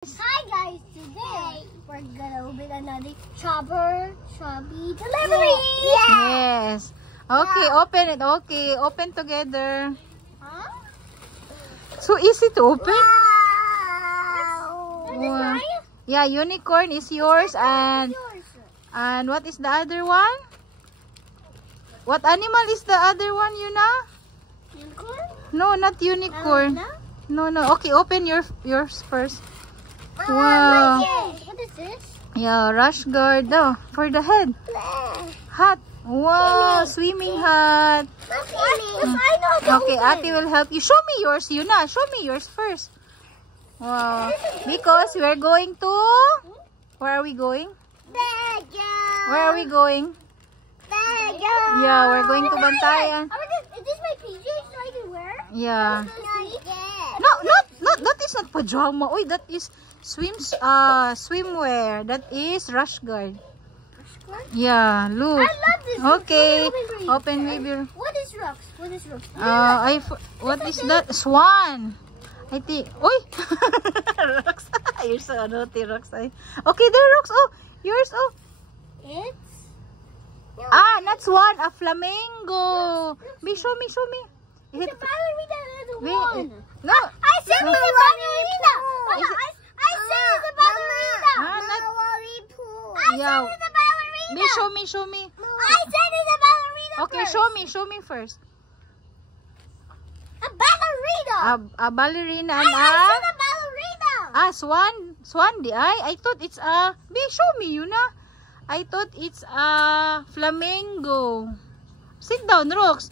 Hi guys, today we're gonna open another Chubby delivery. Yes. Okay, open it. Okay, open together. Huh? So easy to open. Wow. Yeah, unicorn is yours, and Yours. what is the other one? What animal is the other one, Yuna? Unicorn? No, not unicorn. No. Okay, open yours first. Wow. What is this? Yeah, rash guard. Oh, for the head. Hat. Wow, swimming hat. I know. Okay, Ate will help you. Show me yours, Yuna. Show me yours first. Wow. Because we're going to... Where are we going? Where are we going? Yeah, we're going to Bantayan. Is this my PJs so I can wear? Yeah. No, that is not pajama. Oy, that is swimwear. That is rash guard. Yeah, look. I love this. Okay, Open baby. What is rocks? What is that? Swan. I think. Oy, Rox. You're so naughty, Rox. Okay, there, Rox. Oh, yours. Oh, It's... not swan. A flamingo. Show me. Is It's it? a ballerina little one. No. I said it's a ballerina. I said it's a ballerina. I said it's a ballerina. Show me. I said it's a ballerina. Okay, first. show me first. A ballerina. A ballerina I and said a ballerina. swan di I thought it's a show me, Yuna. I thought it's a flamingo. Sit down, Rox.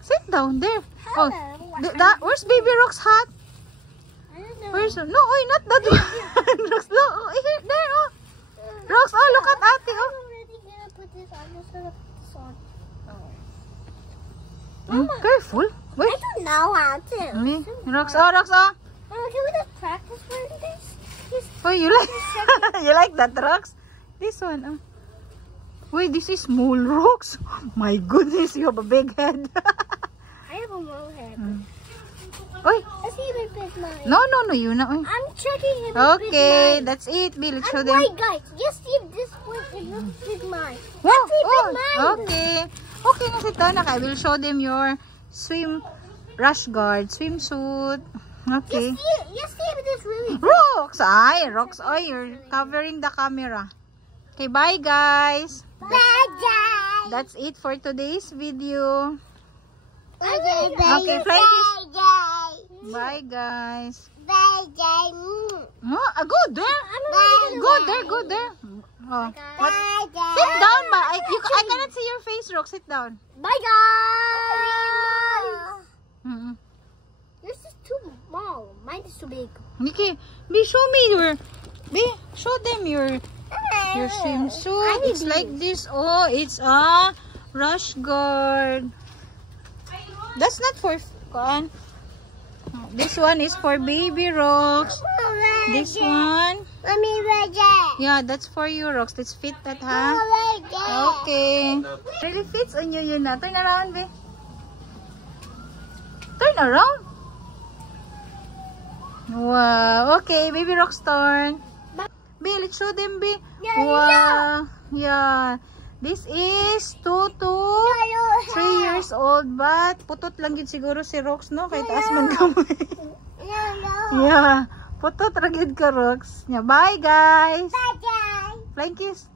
Sit down there. Hello. Where's baby Rox's hat? I don't know. Where's no, not that one. Rox, no, here, there, oh. Rox, oh, look at Ate, oh. I'm already gonna put this on. I'm just gonna put this on. Careful. I Wait. don't know how to. Rox, oh. Can we just practice wearing this? Oh, you like you like that, Rox? This one, oh. Wait, this is small, Rox. My goodness, you have a big head. I have a long head. Oy. Let's see if it fits mine. No, Yuna. Oy. I'm checking if it Okay, fits mine. that's it. Bill, let's show And them. wait, guys, just see if this one it fits mine. Wow, Let's see if it's mine. okay. Okay na si Tana. I will show them your rash guard, swimsuit. Okay. Just see if this really fits. Rox, you're covering the camera. Okay, bye guys. Bye, That's it for today's video. Okay, Okay, Frankie. Bye guys. Go there. Go there. Oh, what? Sit down, I cannot see your face, Rox. Sit down. Bye, guys. Yours is too small. Mine is too big. Nikki, show them your swimsuit. It's like this. Oh, it's a rash guard. That's not for fun. This one is for baby Rox. This one. Yeah, that's for you, Rox. Let's fit that, huh? Okay. Really fits on you, Yuna. Turn around, be. Turn around. Wow. Okay, baby Rox turn. Be, let's show them, be. Wow. Yeah. This is 2 to 3 years old, but putot lang yun siguro si Rox, no? Kahit taas man kamay. Yeah. Putot lang yun ka, Rox. Yeah. Bye, guys. Bye, guys. Flying kiss.